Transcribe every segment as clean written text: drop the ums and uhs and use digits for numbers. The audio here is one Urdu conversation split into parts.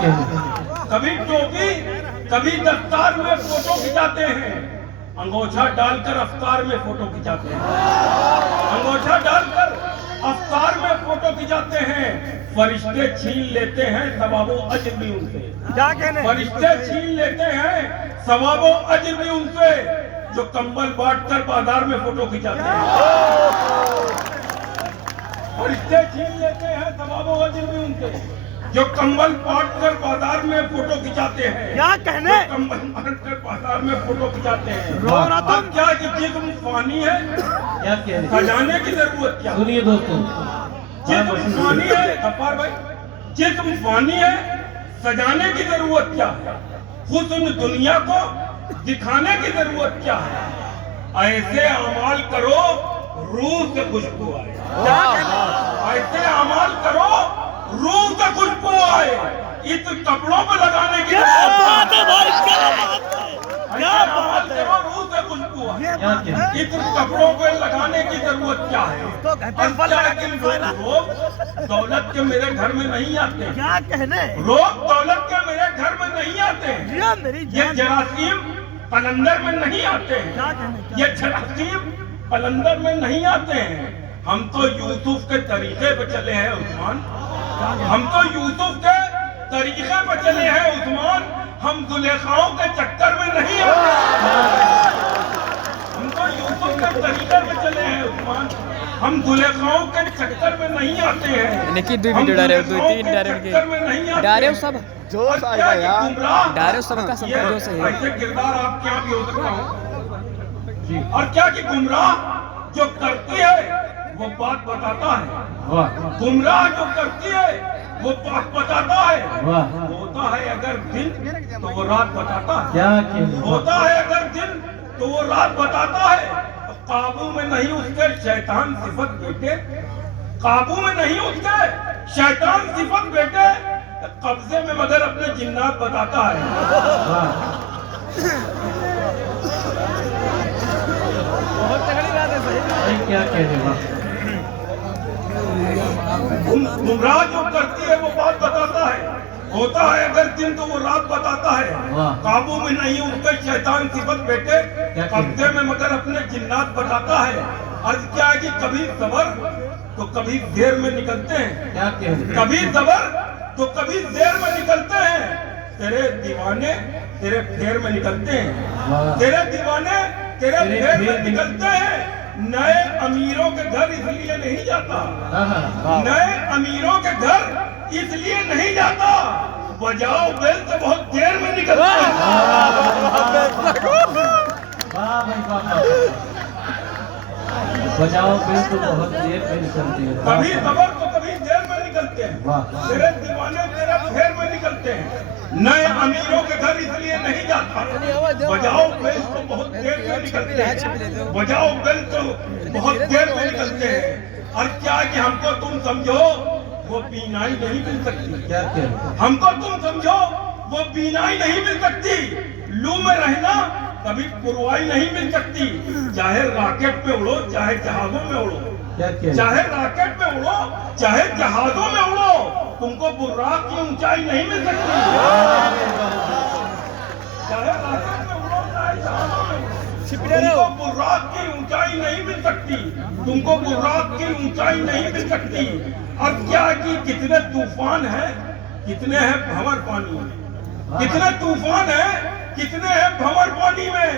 کہنے کبھی ٹوپی کبھی دفتار میں فوٹو کھنچاتے ہیں، انگوچھا ڈال کر افطار میں فوٹو کھنچاتے ہیں، انگوچھا ڈال کر افطار میں فوٹو کھنچاتے ہیں، فرشتے چھین لیتے ہیں ثواب و اجر بھی ان سے، فرشتے چھین لیتے ہیں ثواب و اجر بھی ان سے، جو کمبل بانٹ کر بازار میں فوٹو کھنچاتے ہیں، فرشتے چھین لیتے ہیں ثواب و اجر بھی ان سے، جو کمبل بانٹ کر بازار میں فوٹو کھنچاتے ہیں، کیا کہنے کمبل بانٹ کر بازار میں فوٹو کھنچاتے ہیں۔ رو رہا تم اب کیا کہ جسم فانی ہے، کیا کہنے سجانے کی ضرورت کیا ہے؟ سنیے دوستوں جسم فانی ہے غفار بھائی، جسم فانی ہے، سجانے کی ضرورت کیا ہے؟ حسن دنیا کو دکھانے کی ضرورت کیا ہے؟ ایسے اعمال کرو روح سے خوشبو آئے، ایسے اعمال کرو روح سے خوشبو آئے، اس کپڑوں پہ لگانے کی ضرورت کیا بات ہے کرو روح سے خوشبو آئے، کیا کہنے اس کپڑوں پہ لگانے کی ضرورت کیا ہے؟ تو گھر پہ اور بل کیا لگا کہ کے لوگ دولت کے میرے گھر میں نہیں آتے، کیا کہنے لوگ دولت کے میرے گھر میں نہیں آتے، جیا میری یہ جان جراثیم قلندر میں نہیں آتے ہیں، کیا کہنے یہ جراثیم قلندر میں نہیں آتے ہیں، ہم تو یوسف کے طریقے پہ چلے ہیں عثمان، ہم تو یوسف کے طریقے پہ چلے ہیں عثمان، ہم زلیخاؤں کے چکر میں نہیں آتے ہیں، ہم تو یوسف کے طریقے پہ چلے ہیں عثمان، ہم زلیخاؤں کے چکر میں نہیں آتے ہیں، نکی دو ہم ویڈیو ڈالے ہو، دو زلیخاؤں تین کے ڈالے ہو کے چکر میں نہیں آتے ڈالے ہو ہیں۔ سب اور کیا کہ گمراہ ڈالے ہو سب کا سب کا جو صحیح ہے ایسے کردار آپ کیا بھی ہو سکتا ہوں، اور کیا کہ گمراہ جو کرتی ہے وہ بات بتاتا ہے، واہ گمراہ جو کرتی ہے وہ بات بتاتا ہے، واہ ہوتا ہے اگر دن تو وہ رات بتاتا ہے، کیا کہنے ہوتا ہے اگر دن تو وہ رات بتاتا ہے، قابو میں نہیں اس کے شیطان صفت بیٹے، قابو میں نہیں اس کے شیطان صفت بیٹے، قبضے میں مگر اپنے جنات بتاتا ہے۔ واہ بہت تگڑی بات ہے صحیح یہ کیا کہنے واہ گمراہ جو کرتی ہے وہ بات بتاتا ہے، ہوتا ہے اگر دن تو وہ رات بتاتا ہے، واہ قابو میں نہیں اس کے شیطان صفت بیٹے، قبضے میں مگر اپنے جنات بتاتا ہے۔ عرض کیا ہے کہ کبھی صبر تو کبھی دیر میں نکلتے ہیں، کیا کہنے کبھی صبر تو کبھی دیر میں نکلتے ہیں، تیرے دیوانے تیرے پھیر میں نکلتے ہیں، واہ تیرے دیوانے تیرے پھیر میں نکلتے ہیں، نئے امیروں کے گھر اس لیے نہیں جاتا، نئے امیروں کے گھر اس لیے نہیں جاتا، بجاؤ بیل تو بہت دیر میں نکلتا ہے۔ واہ بھائی واہ بجاؤ بالکل بہت دیر پہ نکلتی ہے کبھی صبر تو کبھی دیر میں نکلتے ہیں، واہ تیرے دیوانے تیرے پھیر میں نکلتے ہیں، نئے امیروں کے گھر اس لیے نہیں جاتا، بجاؤ بیل تو بہت دیر میں نکلتے ہیں، بجاؤ بیل تو بہت دیر میں نکلتے ہیں، اور کیا کہ ہم کو تم سمجھو وہ بینائی نہیں مل سکتی، کیا کہنے ہم کو تم سمجھو وہ بینائی نہیں مل سکتی، لو میں رہنا کبھی پروائی نہیں مل سکتی، چاہے راکٹ میں اڑو چاہے جہازوں میں اڑو، کیا کہنے چاہے راکٹ میں اڑو چاہے جہازوں میں اڑو، تم کو براق کی اونچائی نہیں مل سکتی، چاہے راکٹ میں اڑو چاہے جہازوں میں اڑو، تم کو براق کی اونچائی نہیں مل سکتی، تم کو براق کی اونچائی نہیں مل سکتی۔ اب کیا کہ کتنے طوفان ہیں کتنے ہیں بھنور پانی میں، کتنے طوفان ہیں کتنے ہیں بھنور پانی میں،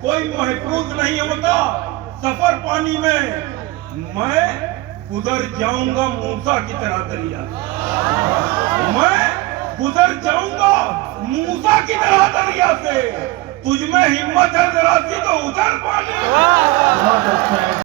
کوئی محفوظ نہیں ہوتا سفر پانی میں، میں گزر جاؤں گا موسیٰ کی طرح دریا، میں گزر جاؤں گا موسیٰ کی طرح دریا سے، تجھ میں ہمت ہے ذرا سی تو اتر پانی۔ بہت اچھا ہے